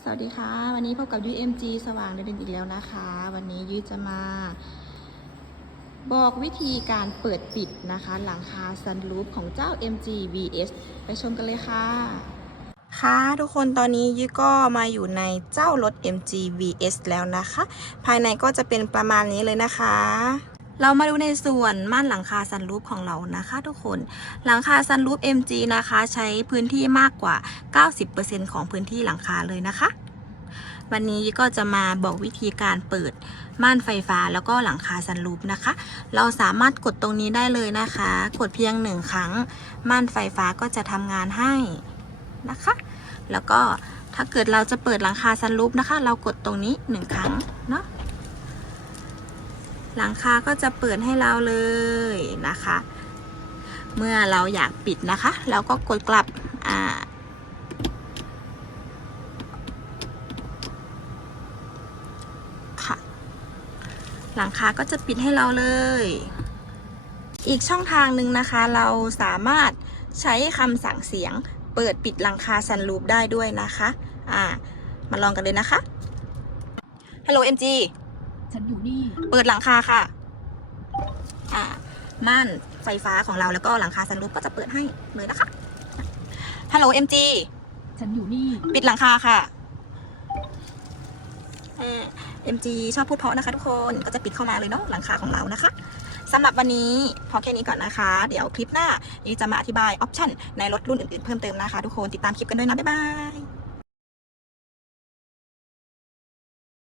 สวัสดีค่ะ วันนี้พบกับยุ้ย MG สว่างเดินอีกแล้วนะคะ วันนี้ยุ้ยจะมา บอกวิธีการเปิดปิดนะคะ หลังคาซันรูฟของเจ้า MG VS ไปชมกันเลยค่ะ ค่ะทุกคนตอนนี้ยุ้ยก็มาอยู่ในเจ้ารถ MG VS แล้วนะคะ ภายในก็จะเป็นประมาณนี้เลยนะคะ เรามาดูในส่วนม่านหลังคาซันรูฟของเรานะคะทุกคน หลังคาซันรูฟ MG นะคะใช้พื้นที่มากกว่า 90%ของพื้นที่หลังคาเลยนะคะ วันนี้ก็จะมาบอกวิธีการเปิดม่านไฟฟ้าแล้วก็หลังคาซันรูฟนะคะ เราสามารถกดตรงนี้ได้เลยนะคะ กดเพียงหนึ่งครั้ง ม่านไฟฟ้าก็จะทำงานให้นะคะ แล้วก็ถ้าเกิดเราจะเปิดหลังคาซันรูฟนะคะ เรากดตรงนี้หนึ่งครั้งเนาะ หลังคาก็จะเปิดให้เราเลยนะคะ เมื่อเราอยากปิดนะคะ เราก็กดกลับอ่าค่ะ หลังคาก็จะปิดให้เราเลย อีกช่องทางหนึ่งนะคะ เราสามารถใช้คำสั่งเสียงเปิดปิดหลังคาซันรูปได้ด้วยนะคะ อ่า มาลองกันเลยนะคะ ฮัลโหล MG ฉันอยู่นี่ เปิดหลังคาค่ะ อ่า ม่านไฟฟ้าของเราแล้วก็หลังคาซันรูฟก็จะเปิดให้เลยนะคะ ฮัลโหล MG ฉันอยู่นี่ ปิดหลังคาค่ะ เอ่อ MG ชอบพูดเพราะนะคะทุกคน ก็จะปิดเข้ามาเลยเนาะหลังคาของเรานะคะสำหรับวันนี้พอแค่นี้ก่อนนะคะ เดี๋ยวคลิปหน้ายุ้ยจะมาอธิบายออปชันในรถรุ่นอื่นๆเพิ่มเติมนะคะทุกคน ติดตามคลิปกันด้วยนะ บ๊ายบาย